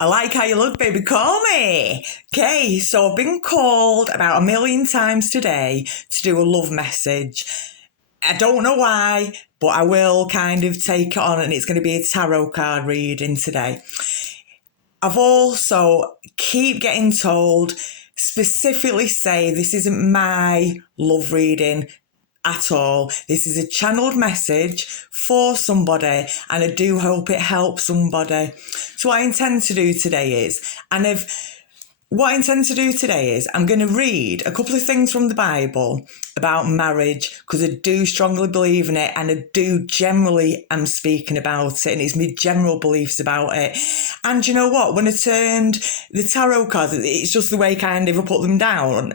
I like how you look, baby. Call me. Okay, so I've been called about 1,000,000 times today to do a love message. I don't know why, but I will kind of take it on, and it's going to be a tarot card reading today. I've also keep getting told, specifically say this isn't my love reading at all. This is a channeled message for somebody, and I do hope it helps somebody. So what I intend to do today is, I'm going to read a couple of things from the Bible about marriage, because I do strongly believe in it, and I do generally am speaking about it, and it's my general beliefs about it. And you know what? When I turned the tarot cards, it's just the way kind of I put them down,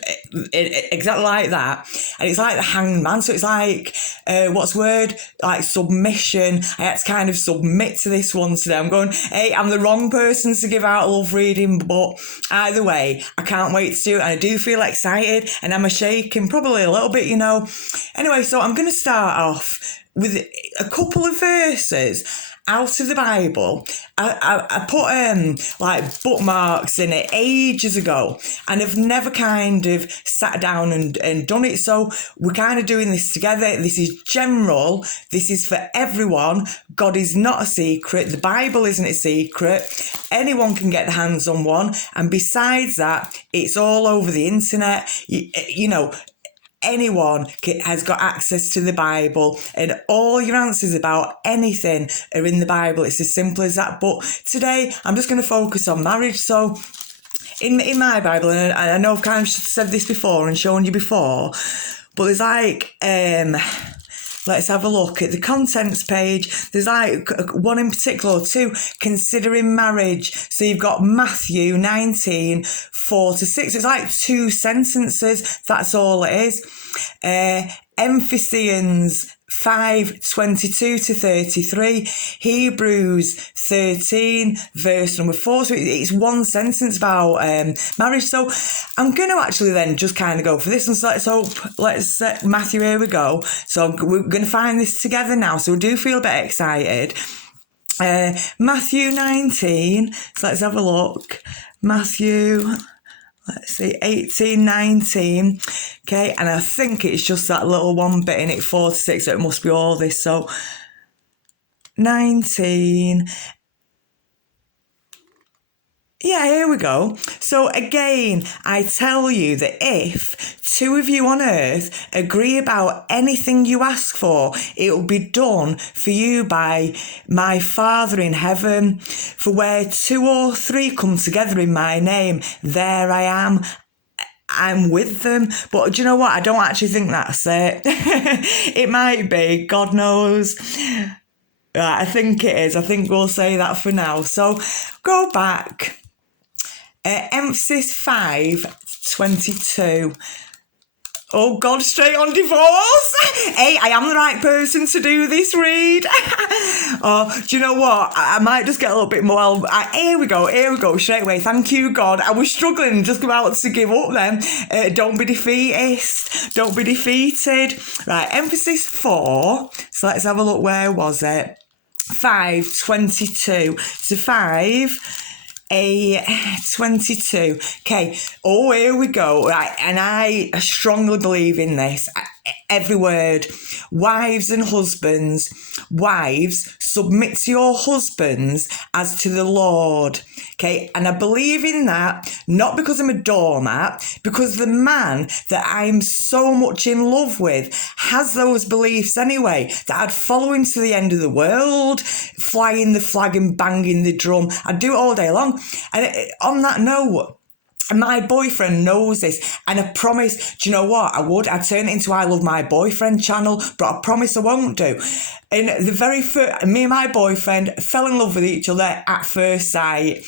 exactly like that. And it's like the Hanged Man, so it's like, what's the word? Like submission. I had to kind of submit to this one today. I'm going, hey, I'm the wrong person to give out a love reading, but either way, I can't wait to do it, and I do feel excited, and I'm shaking probably a little bit, you know. Anyway, so I'm going to start off with a couple of verses out of the Bible. I put like bookmarks in it ages ago, and I've never kind of sat down and done it. So we're kind of doing this together. This is general. This is for everyone. God is not a secret. The Bible isn't a secret. Anyone can get their hands on one. And besides that, it's all over the internet. You know, anyone has got access to the Bible, and all your answers about anything are in the Bible. It's as simple as that. But today I'm just going to focus on marriage. So in my Bible, and I know I've kind of said this before and shown you before, but there's like let's have a look at the contents page. There's like one in particular, two, considering marriage. So you've got Matthew 19, 4-6. It's like 2 sentences. That's all it is. Ephesians 5:22-33, Hebrews 13, verse number 4. So it's one sentence about marriage. So I'm going to actually then just kind of go for this one. So let's Matthew, here we go. So we're going to find this together now. So we do feel a bit excited. Matthew 19. So let's have a look. Matthew, let's see, 18, 19. Okay, and I think it's just that little one bit in it, 4-6, so it must be all this. So 19. Yeah, here we go. So again, I tell you that if 2 of you on earth agree about anything you ask for, it will be done for you by my Father in heaven. For where 2 or 3 come together in my name, there I am. I'm with them. But do you know what? I don't actually think that's it. It might be. God knows. Right, I think it is. I think we'll say that for now. So go back. Emphasis 5:22. Oh God, straight on divorce. Hey, I am the right person to do this read. Oh, do you know what? I might just get a little bit more. Here we go, straight away. Thank you, God. I was struggling, just about to give up then. Don't be defeatist. Don't be defeated. Right, emphasis 4. So let's have a look. Where was it? 5:22. So 5:22. Okay. Oh, here we go. Right. And I strongly believe in this. Every word. Wives and husbands. Wives, submit to your husbands as to the Lord. Okay. And I believe in that, not because I'm a doormat, because the man that I'm so much in love with has those beliefs anyway, that I'd follow him to the end of the world, flying the flag and banging the drum. I'd do it all day long. And on that note, my boyfriend knows this, and I promise, do you know what? I'd turn it into I Love My Boyfriend channel, but I promise I won't do. And the very first, me and my boyfriend fell in love with each other at first sight.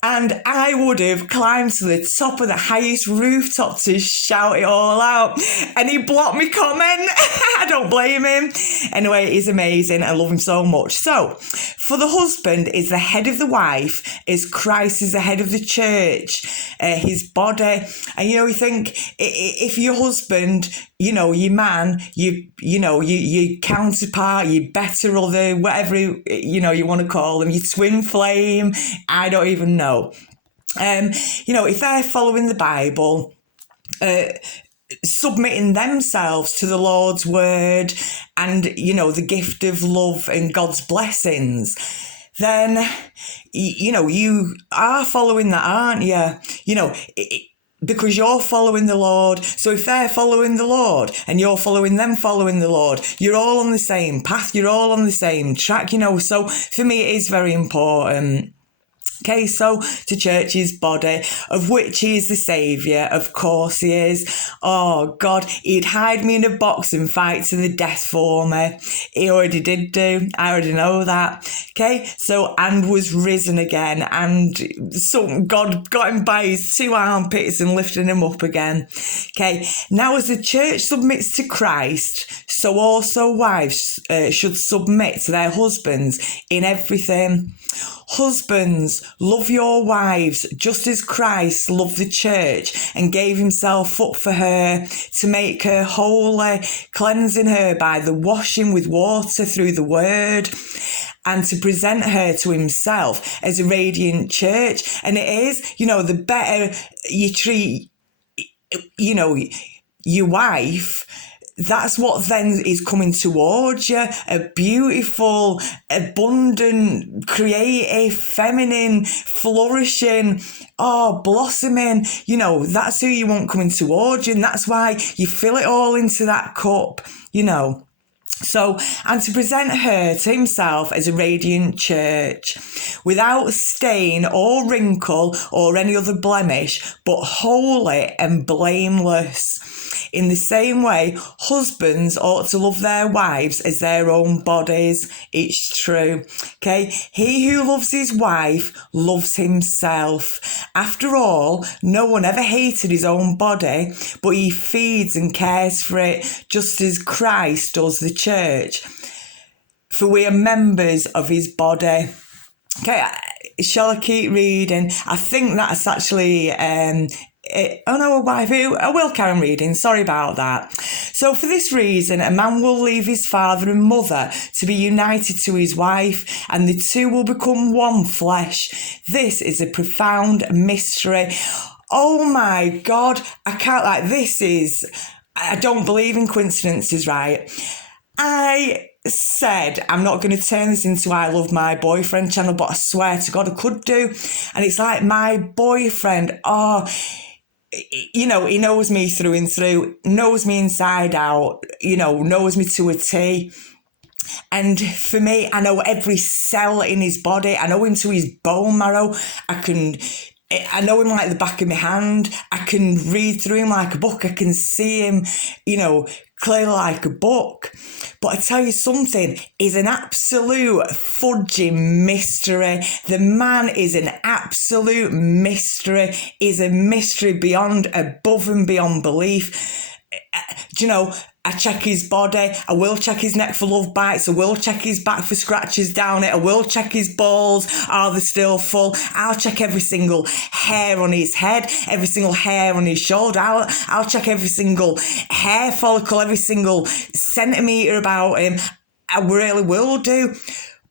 And I would have climbed to the top of the highest rooftop to shout it all out. And he blocked me comment. I don't blame him. Anyway, he's amazing. I love him so much. So, for the husband is the head of the wife, as Christ is the head of the church, his body. And you know, you think, if your husband your man, your counterpart, your better other, whatever, you want to call them, your twin flame, I don't even know. If they're following the Bible, submitting themselves to the Lord's word and, the gift of love and God's blessings, then, you are following that, aren't you? Because you're following the Lord. So if they're following the Lord and you're following them following the Lord, you're all on the same path. You're all on the same track, So for me, it is very important. Okay, so to church's body, of which he is the saviour, of course he is. Oh God, he'd hide me in a box and fight to the death for me. He already did do, I already know that. Okay, so and was risen again, and so God got him by his two armpits and lifted him up again. Okay, now as the church submits to Christ, so also wives should submit to their husbands in everything. Husbands, love your wives just as Christ loved the church and gave himself up for her to make her holy, cleansing her by the washing with water through the word, and to present her to himself as a radiant church. And it is, the better you treat, your wife, that's what then is coming towards you. A beautiful, abundant, creative, feminine, flourishing, blossoming. That's who you want coming towards you. And that's why you fill it all into that cup, So, and to present her to himself as a radiant church, without stain or wrinkle or any other blemish, but holy and blameless. In the same way, husbands ought to love their wives as their own bodies. It's true. Okay? He who loves his wife loves himself. After all, no one ever hated his own body, but he feeds and cares for it, just as Christ does the church. For we are members of his body. Okay, shall I keep reading? I think that's actually... I will carry on reading. Sorry about that. So for this reason, a man will leave his father and mother to be united to his wife, and the two will become one flesh. This is a profound mystery. Oh my God, I don't believe in coincidences, right? I said I'm not going to turn this into I Love My Boyfriend channel, but I swear to God I could do. And it's like my boyfriend, he knows me through and through, knows me inside out, knows me to a T. And for me, I know every cell in his body. I know him to his bone marrow. I know him like the back of my hand. I can read through him like a book. I can see him, clearly like a book. But I tell you something, he's an absolute fudging mystery. The man is an absolute mystery. He's a mystery above and beyond belief. I check his body. I will check his neck for love bites. I will check his back for scratches down it. I will check his balls. Are they still full? I'll check every single hair on his head, every single hair on his shoulder. I'll check every single hair follicle, every single centimetre about him. I really will do.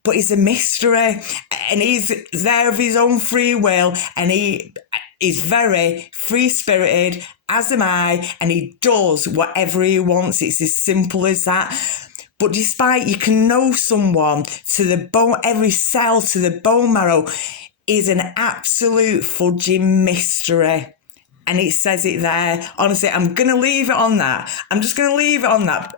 But he's a mystery, and he's there of his own free will, and he is very free-spirited, as am I, and he does whatever he wants. It's as simple as that. But despite you can know someone to the bone, every cell to the bone marrow is an absolute fudging mystery. And it says it there. Honestly, I'm going to leave it on that. I'm just going to leave it on that.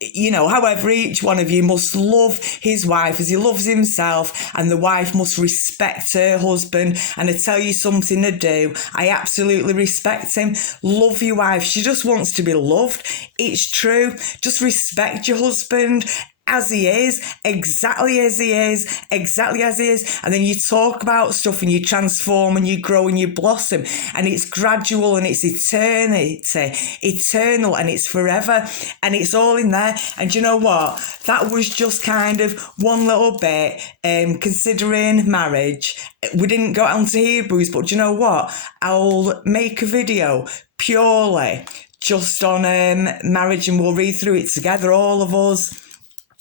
However, each one of you must love his wife as he loves himself, and the wife must respect her husband. And I tell you something to do. I absolutely respect him. Love your wife. She just wants to be loved. It's true. Just respect your husband as he is, exactly as he is. And then you talk about stuff and you transform and you grow and you blossom, and it's gradual and it's eternal and it's forever, and it's all in there. And you know what? That was just kind of one little bit, considering marriage. We didn't go on to Hebrews, but you know what? I'll make a video purely just on marriage, and we'll read through it together, all of us.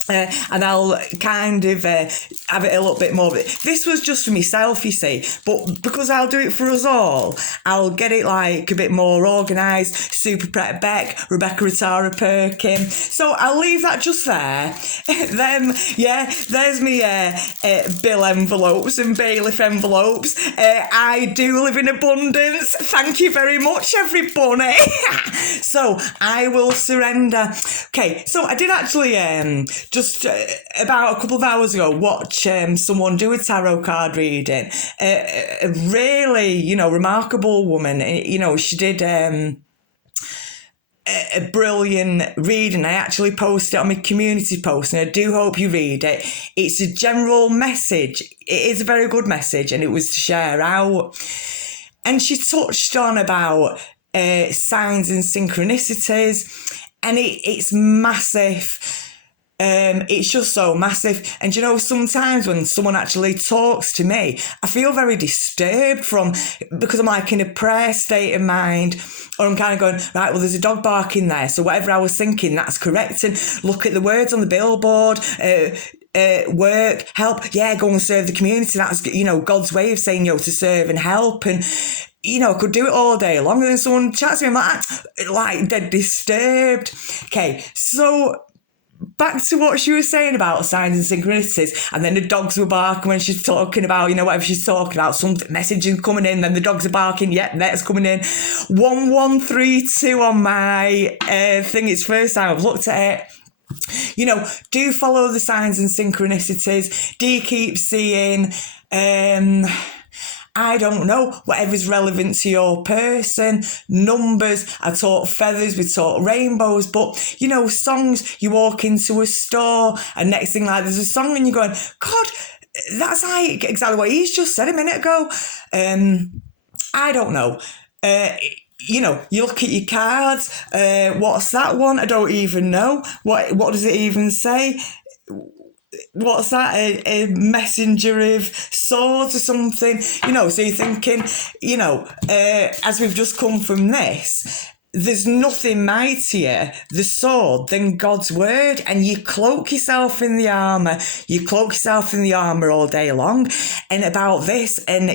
And I'll kind of have it a little bit more. This was just for myself, you see, but because I'll do it for us all, I'll get it like a bit more organised. Super Pret Beck, Rebecca Atarha Perkin. So I'll leave that just there. Then, yeah, there's me bill envelopes and bailiff envelopes. I do live in abundance. Thank you very much, everybody. So I will surrender. Okay, so I did actually just about a couple of hours ago watch someone do a tarot card reading. A really, remarkable woman. She did a brilliant reading. I actually posted it on my community post, and I do hope you read it. It's a general message. It is a very good message, and it was to share out. And she touched on about signs and synchronicities, and it's massive. It's just so massive. And sometimes when someone actually talks to me, I feel very disturbed because I'm like in a prayer state of mind, or I'm kind of going, right, well, there's a dog barking there, so whatever I was thinking, that's correct. And look at the words on the billboard, work, help, yeah, go and serve the community. That's, God's way of saying, to serve and help. And I could do it all day long, and then someone chats to me, I'm like dead disturbed. Okay, so back to what she was saying about signs and synchronicities, and then the dogs were barking when she's talking about, whatever she's talking about, some messaging coming in, then the dogs are barking, that's coming in. 1132 on my thing. It's first time I've looked at it. Do follow the signs and synchronicities. Do you keep seeing I don't know, whatever's relevant to your person, numbers. I taught feathers, we taught rainbows, but, songs, you walk into a store and next thing, like, there's a song and you're going, God, that's like exactly what he's just said a minute ago. I don't know. You look at your cards, what's that one? I don't even know. What does it even say? What's that, a messenger of swords or something? So you're thinking, as we've just come from this, there's nothing mightier, the sword, than God's word. And you cloak yourself in the armour. You cloak yourself in the armour all day long. And about this, and,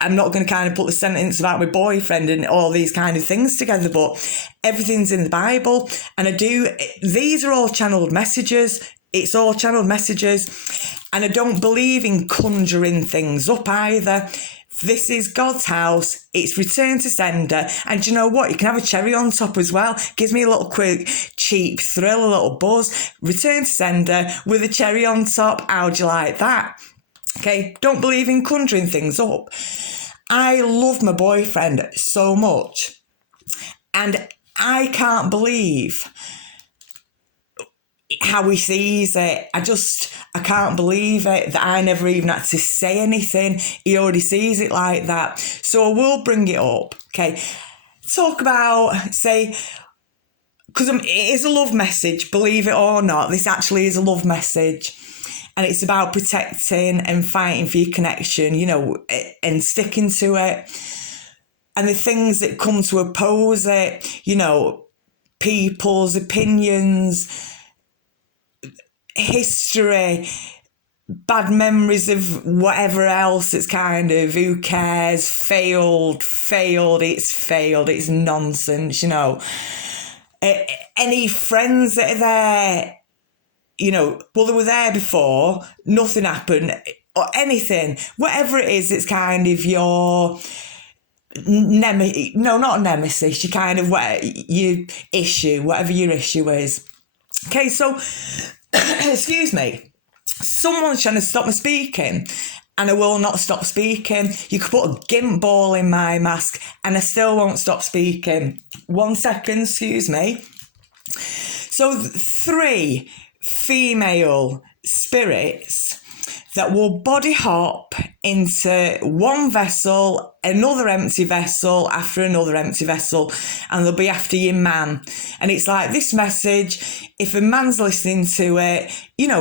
I'm not going to kind of put the sentence about my boyfriend and all these kind of things together, but everything's in the Bible. And these are all channeled messages. It's all channeled messages. And I don't believe in conjuring things up either. This is God's house. It's return to sender. And do you know what? You can have a cherry on top as well. Gives me a little quick, cheap thrill, a little buzz. Return to sender with a cherry on top. How'd you like that? Okay, don't believe in conjuring things up. I love my boyfriend so much. And I can't believe how he sees it. I can't believe it that I never even had to say anything. He already sees it like that. So I will bring it up. Okay. Talk about, say, because it is a love message, believe it or not. This actually is a love message. And it's about protecting and fighting for your connection, and sticking to it. And the things that come to oppose it, people's opinions, history, bad memories of whatever else. It's kind of, who cares, failed, it's nonsense, any friends that are there, well, they were there before, nothing happened, or anything, whatever it is, it's kind of your not nemesis, you kind of, your issue, whatever your issue is. Okay, so excuse me, someone's trying to stop me speaking, and I will not stop speaking. You could put a gimp ball in my mask and I still won't stop speaking. 1 second, excuse me. So 3 female spirits that will body hop into one vessel, another empty vessel, after another empty vessel, and they'll be after your man. And it's like this message, if a man's listening to it,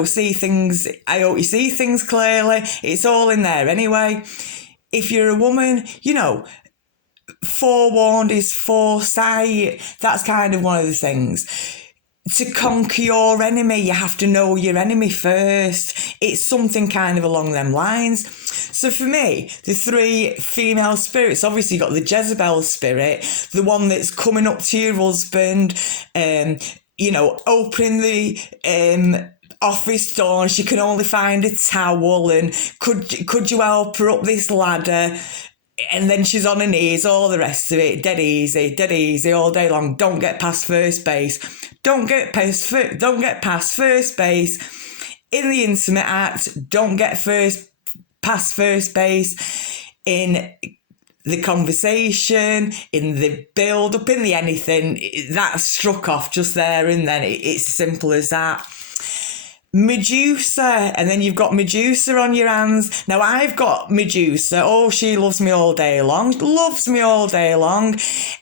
see things, I hope you see things clearly, it's all in there anyway. If you're a woman, forewarned is foresight. That's kind of one of the things. To conquer your enemy, you have to know your enemy first. It's something kind of along them lines. So for me, the three female spirits, obviously you've got the Jezebel spirit, the one that's coming up to your husband, opening the office door and she can only find a towel, and could you help her up this ladder? And then she's on her knees, all the rest of it, dead easy all day long. Don't get past first base. Don't get past first base. In the intimate act, don't get past first base. In the conversation, in the build-up, in the anything, that's struck off just there and then. It's as simple as that. Medusa, and then you've got Medusa on your hands. Now I've got Medusa. Oh, she loves me all day long.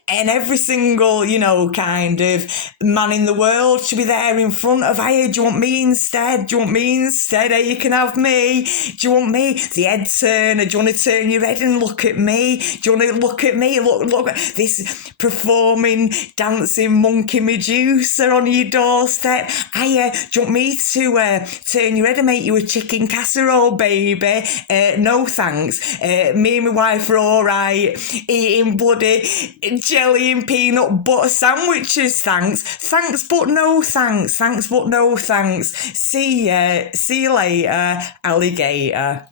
And every single, kind of man in the world should be there in front of, hey, do you want me instead? Hey, you can have me. Do you want me? The head turner. Do you want to turn your head and look at me? Do you want to look at me? Look, this performing, dancing monkey Medusa on your doorstep. Hey, do you want me to turn your head and make you a chicken casserole, baby? No thanks. Me and my wife are all right eating bloody jelly and peanut butter sandwiches, thanks but no thanks, see you later, alligator.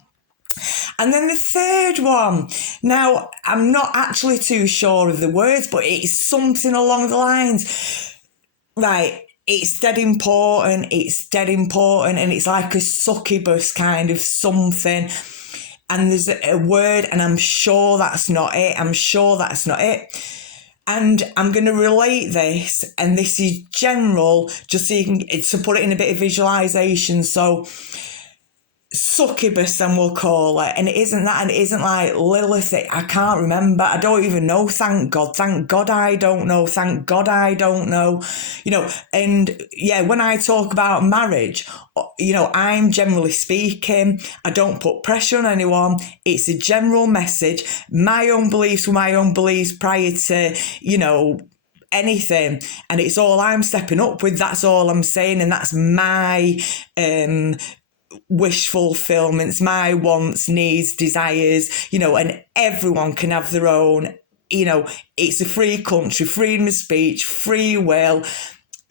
And then the third one, now I'm not actually too sure of the words, but it's something along the lines, right, it's dead important, and it's like a succubus kind of something, and there's a word, and I'm sure that's not it. And I'm going to relate this, and this is general, just so you can, to put it in a bit of visualisation. So, succubus, then we'll call it, and it isn't that, and it isn't like Lilith. I can't remember. I don't even know. Thank God I don't know. And yeah, when I talk about marriage, I'm generally speaking, I don't put pressure on anyone. It's a general message. My own beliefs were my own beliefs prior to, anything, and it's all I'm stepping up with. That's all I'm saying, and that's my wish fulfillments, my wants, needs, desires, and everyone can have their own. It's a free country, freedom of speech, free will,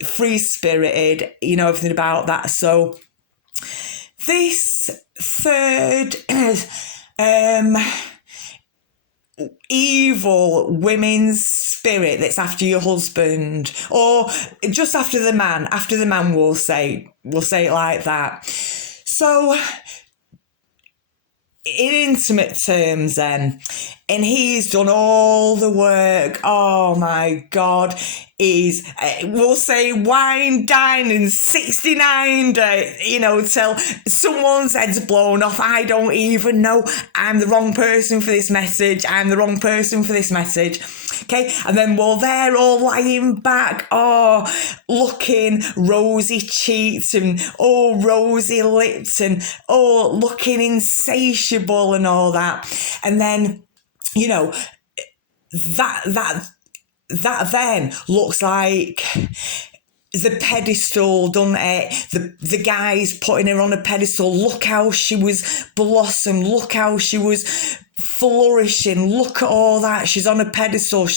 free spirited, everything about that. So this third evil women's spirit that's after your husband, or just after the man, we'll say it like that. So, in intimate terms then, and he's done all the work, oh my God, he's, we'll say, wine, dine, and 69 till someone's head's blown off. I don't even know. I'm the wrong person for this message. Okay, and then while they're all lying back, looking rosy cheeked and rosy lipped and looking insatiable and all that, and then that then looks like the pedestal, doesn't it? The guy's putting her on a pedestal. Look how she was blossomed. Look how she was flourishing. Look at all that. She's on a pedestal.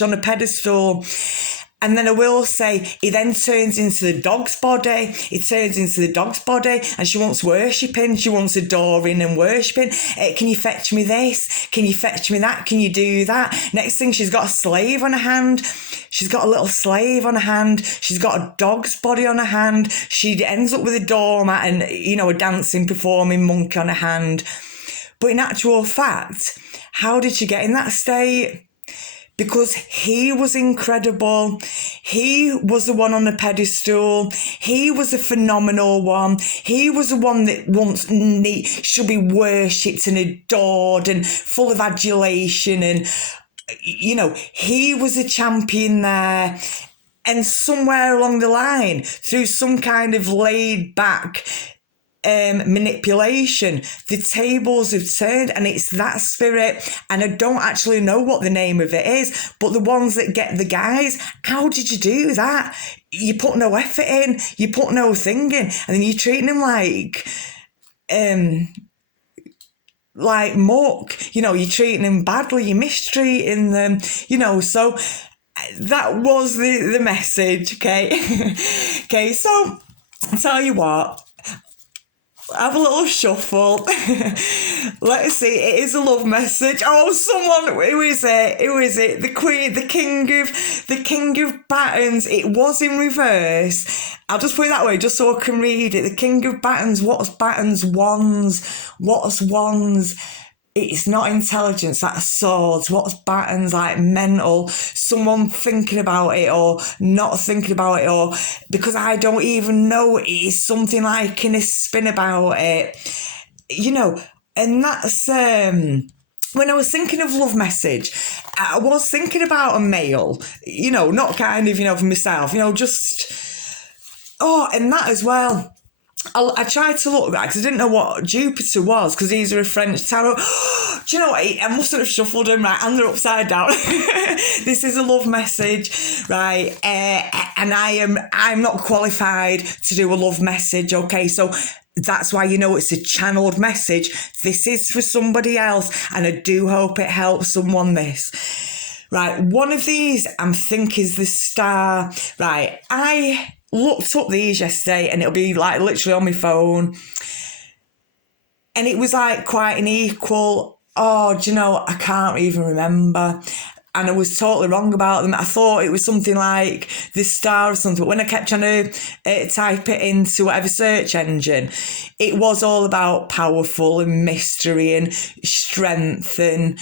And then I will say, he then turns into the dog's body. And she wants worshipping. She wants adoring and worshipping. Can you fetch me this? Can you fetch me that? Can you do that? Next thing, she's got a slave on her hand. She's got a little slave on her hand. She's got a dog's body on her hand. She ends up with a doormat and, a dancing, performing monkey on her hand. But in actual fact, how did she get in that state? Because he was incredible. He was the one on the pedestal. He was a phenomenal one. He was the one that should be worshipped and adored and full of adulation. And, he was a champion there. And somewhere along the line, through some kind of laid back manipulation. The tables have turned, and it's that spirit. And I don't actually know what the name of it is, but the ones that get the guys, how did you do that? You put no effort in, you put no thing in, and then you're treating them like muck. You know, you're treating them badly, you're mistreating them, you know. So that was the message, okay? Okay, so I'll tell you what, have a little shuffle. Let's see, it is a love message. Oh, someone, who is it? The Queen, the King of Battens. It was in reverse. I'll just put it that way, just so I can read it. The King of Battens. What's Battens? Wands. What's wands? It's not intelligence, that's swords. What's battens? Like mental. Someone thinking about it or not thinking about it, or because I don't even know, it is something like in a spin about it. You know, and that's when I was thinking of love message, I was thinking about a male, you know, not kind of, you know, for myself, you know, just, and that as well. I tried to look back because I didn't know what Jupiter was, because these are a French tarot. Do you know what? I mustn't have shuffled them right, and they're upside down. This is a love message, right? And I'm not qualified to do a love message. Okay, so that's why, you know, it's a channeled message. This is for somebody else, and I do hope it helps someone. This, right? One of these I'm thinking is the star. Right, I looked up these yesterday, and it'll be like literally on my phone, and it was like quite an equal. Do you know, I can't even remember, and I was totally wrong about them. I thought it was something like the star or something, but when I kept trying to type it into whatever search engine, it was all about powerful and mystery and strength and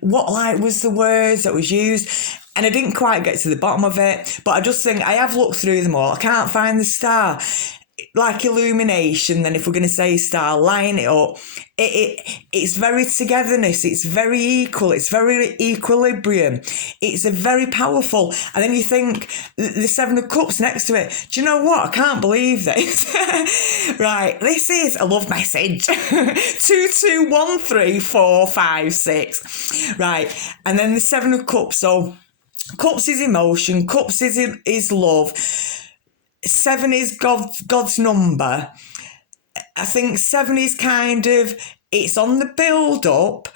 what like was the words that was used. And I didn't quite get to the bottom of it, but I just think I have looked through them all. I can't find the star. Like illumination, then if we're going to say star, line it up. It's very togetherness. It's very equal. It's very equilibrium. It's a very powerful. And then you think the Seven of Cups next to it. Do you know what? I can't believe this. Right, this is a love message. 221345 6. Right, and then the Seven of Cups. So Cups is emotion. Cups is love. 7 is God's number. I think 7 is kind of, it's on the build up.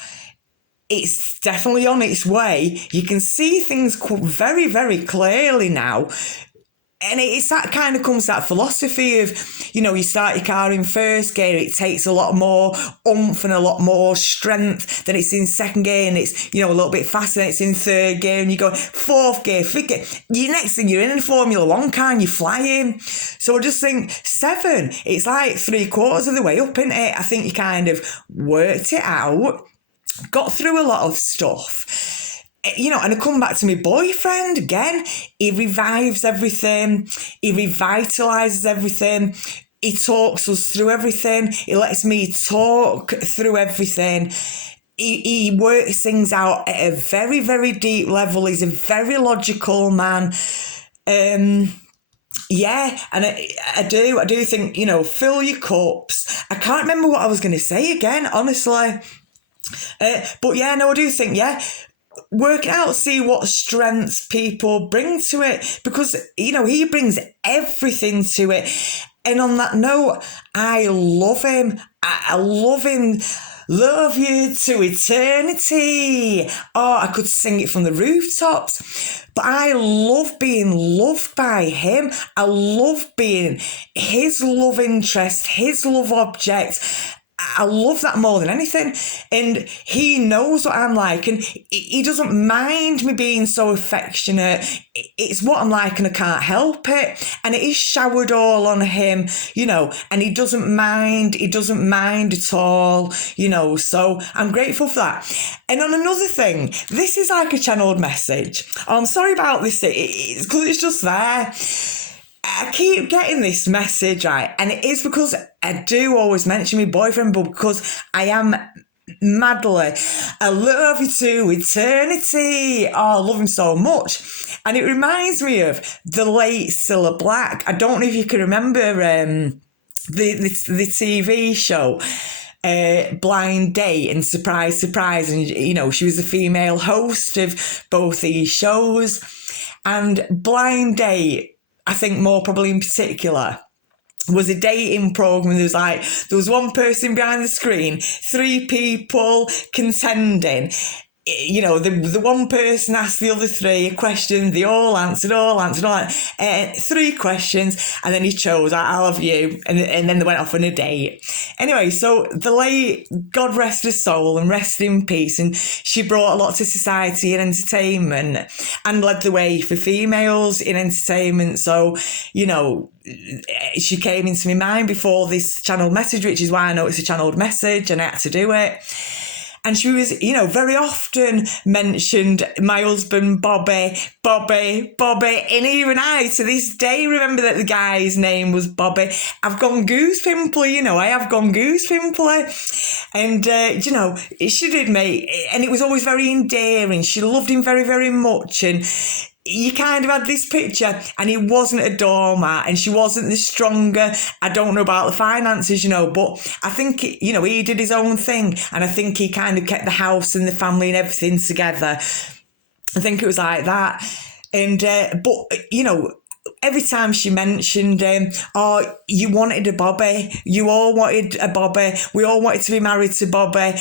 It's definitely on its way. You can see things very, very clearly now. And it's that kind of comes that philosophy of, you know, you start your car in first gear, it takes a lot more oomph and a lot more strength than it's in second gear, and it's, you know, a little bit faster than it's in third gear, and you go fourth gear, fifth gear. Next thing you're in a Formula One car and you're flying. So I just think 7, it's like 3/4 of the way up, isn't it? I think you kind of worked it out, got through a lot of stuff. You know, and I come back to my boyfriend again. He revives everything. He revitalises everything. He talks us through everything. He lets me talk through everything. He works things out at a very, very deep level. He's a very logical man. Yeah, and I do think, you know, fill your cups. I can't remember what I was going to say again, honestly. But yeah, no, I do think, yeah, work out, see what strengths people bring to it, because, you know, he brings everything to it. And on that note, I love him. I love him. Love you to eternity. Oh, I could sing it from the rooftops. But I love being loved by him. I love being his love interest, his love object. I love that more than anything. And he knows what I'm like, and he doesn't mind me being so affectionate. It's what I'm like, and I can't help it. And it is showered all on him, you know, and he doesn't mind at all, you know. So I'm grateful for that. And on another thing, this is like a channeled message. Oh, I'm sorry about this. It's because it's just there. I keep getting this message, right? And it is because I do always mention my boyfriend, but because I am madly, I love you to eternity. Oh, I love him so much. And it reminds me of the late Cilla Black. I don't know if you can remember the TV show, Blind Date and Surprise Surprise, and she was the female host of both these shows. And Blind Date, I think more probably in particular, was a dating program. There was one person behind the screen, 3 people contending. The one person asked the other 3 a question, they all answered 3 questions, and then he chose, I'll have you, and then they went off on a date. Anyway, so the late, God rest her soul and rest in peace, and she brought a lot to society and entertainment and led the way for females in entertainment. So, she came into my mind before this channeled message, which is why I know it's a channeled message and I had to do it. And she was, very often mentioned my husband, Bobby. And even I, to this day, remember that the guy's name was Bobby. I've gone goose pimply, I have gone goose pimply. And, she did make, and it was always very endearing. She loved him very, very much. And you kind of had this picture, and he wasn't a doormat, and she wasn't the stronger. I don't know about the finances, but I think, he did his own thing, and I think he kind of kept the house and the family and everything together. I think it was like that. And, but, every time she mentioned you wanted a Bobby, you all wanted a Bobby, we all wanted to be married to Bobby,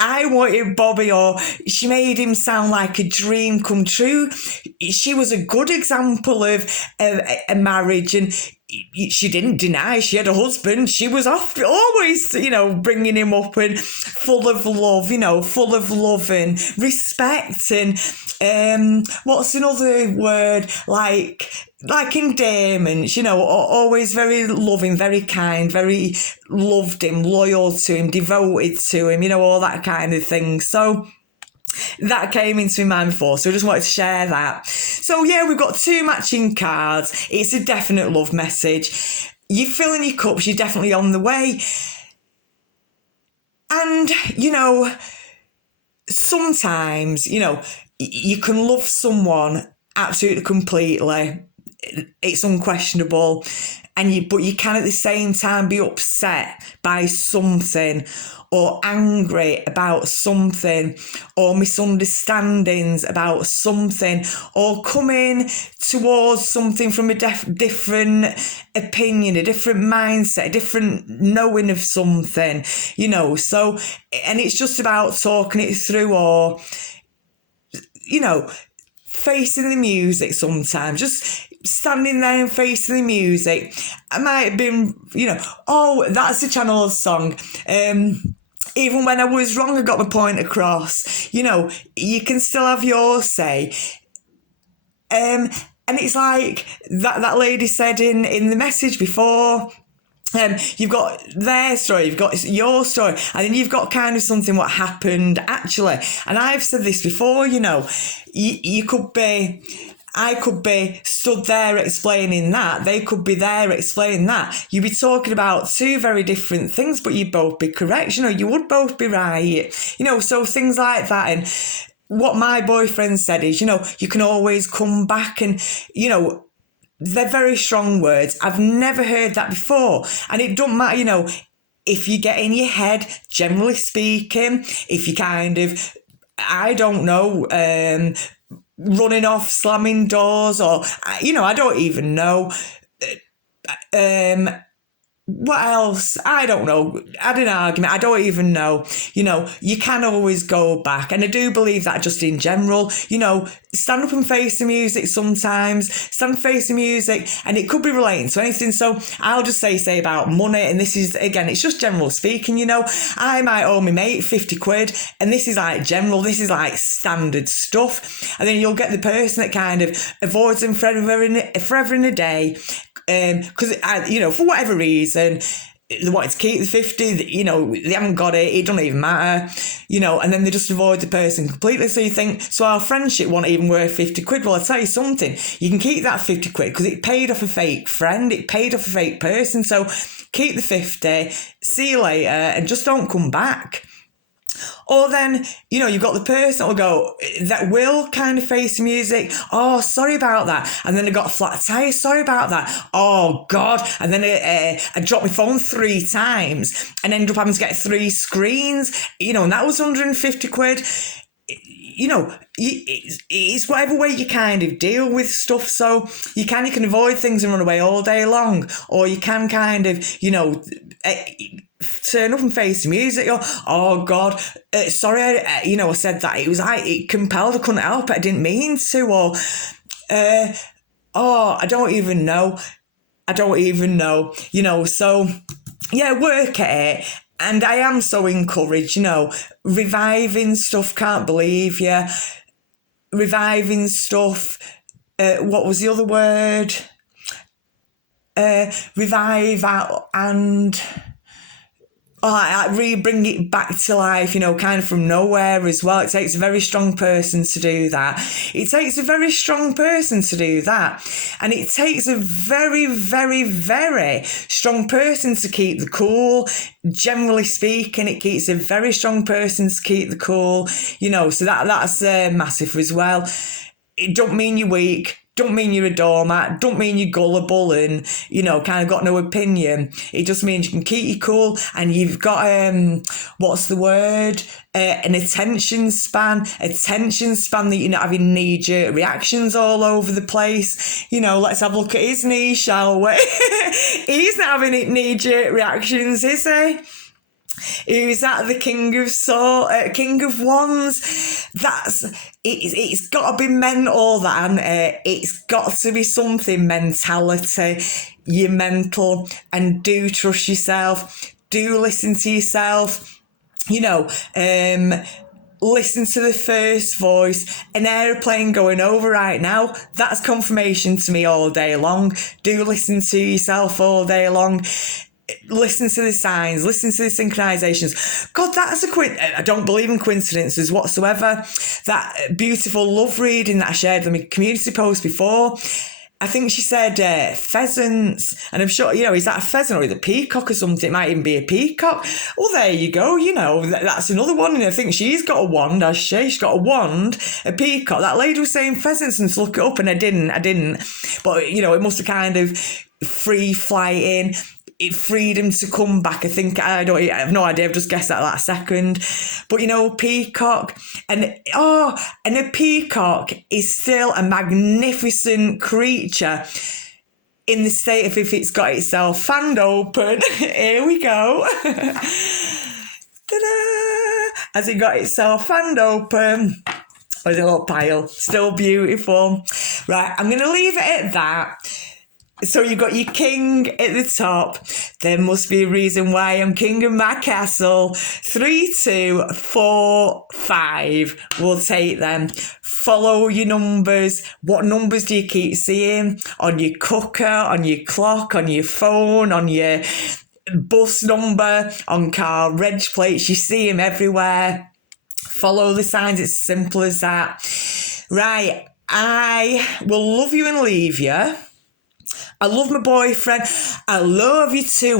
I wanted Bobby, or she made him sound like a dream come true. She was a good example of a marriage, and she didn't deny she had a husband. She was always, bringing him up and full of love, full of love and respect. And what's another word? Like endearment, always very loving, very kind, very loved him, loyal to him, devoted to him, all that kind of thing. So that came into my mind before, so I just wanted to share that. So yeah, we've got 2 matching cards. It's a definite love message. You're filling your cups, you're definitely on the way. And, sometimes, you can love someone absolutely completely. It's unquestionable. But you can at the same time be upset by something, or angry about something, or misunderstandings about something, or coming towards something from a different opinion, a different mindset, a different knowing of something, so, and it's just about talking it through, or, facing the music sometimes, just standing there and facing the music. I might have been, that's a channel song. Even when I was wrong, I got my point across. You can still have your say. And it's like that lady said in the message before, you've got their story, you've got your story, and then you've got kind of something what happened actually. And I've said this before, you could be, I could be stood there explaining that, they could be there explaining that. You'd be talking about 2 very different things, but you'd both be correct, you would both be right, so things like that. And what my boyfriend said is, you can always come back, and, they're very strong words. I've never heard that before. And it don't matter, if you get in your head, generally speaking, if you kind of, I don't know, running off, slamming doors, or, I don't even know. What else? I don't know. Had an argument. I don't even know. You can always go back. And I do believe that just in general, stand up and face the music sometimes. Stand and face the music. And it could be relating to anything. So I'll just say about money. And this is, again, it's just general speaking, I might owe my mate 50 quid. And this is like general. This is like standard stuff. And then you'll get the person that kind of avoids them forever in a day. Because, for whatever reason, they wanted to keep the 50, they haven't got it doesn't even matter, and then they just avoid the person completely. So you think, so our friendship wasn't even worth 50 quid. Well, I'll tell you something, you can keep that 50 quid because it paid off a fake friend, it paid off a fake person. So keep the 50, see you later, and just don't come back. Or then, you've got the person that will kind of face the music. Oh, sorry about that. And then I got a flat tire. Sorry about that. Oh, God. And then I dropped my phone 3 times and ended up having to get 3 screens, and that was 150 quid. It's whatever way you kind of deal with stuff. So you can avoid things and run away all day long, or you can kind of, turn up and face the music. Or, oh God, sorry, I said that. It compelled. I couldn't help it. I didn't mean to. Or, I don't even know. So yeah, work at it. And I am so encouraged, reviving stuff, can't believe you. Reviving stuff, what was the other word? Revive out and... I really bring it back to life, kind of from nowhere as well. It takes a very strong person to do that. And it takes a very, very, very strong person to keep the cool. Generally speaking, it takes a very strong person to keep the cool, so that's massive as well. It don't mean you're weak. Don't mean you're a doormat. Don't mean you're gullible and, kind of got no opinion. It just means you can keep you cool and you've got, what's the word? An attention span that you're not having knee-jerk reactions all over the place. Let's have a look at his knee, shall we? He's not having knee-jerk reactions, is he? Who's that? The King of Wands? It's got to be mental, that. It's got to be something mentality. You're mental, and do trust yourself. Do listen to yourself. Listen to the first voice. An aeroplane going over right now, that's confirmation to me all day long. Do listen to yourself all day long. Listen to the signs, listen to the synchronizations. God, that's I don't believe in coincidences whatsoever. That beautiful love reading that I shared on my community post before, I think she said pheasants, and I'm sure, is that a pheasant or is it a peacock or something? It might even be a peacock. Well, there you go, that's another one, and I think she's got a wand, has she? She's got a wand, a peacock. That lady was saying pheasants and to look it up, and I didn't. But, it must have kind of free flighting. It freed him to come back. I have no idea. I've just guessed that last second. But, peacock. And a peacock is still a magnificent creature in the state of if it's got itself fanned open. Here we go. Ta-da! Has it got itself fanned open? With a little pile. Still beautiful. Right, I'm going to leave it at that. So you've got your king at the top. There must be a reason why I'm king of my castle. 3, 2, 4, 5. We'll take them. Follow your numbers. What numbers do you keep seeing? On your cooker, on your clock, on your phone, on your bus number, on car reg plates. You see them everywhere. Follow the signs. It's simple as that. Right. I will love you and leave you. I love my boyfriend. I love you too.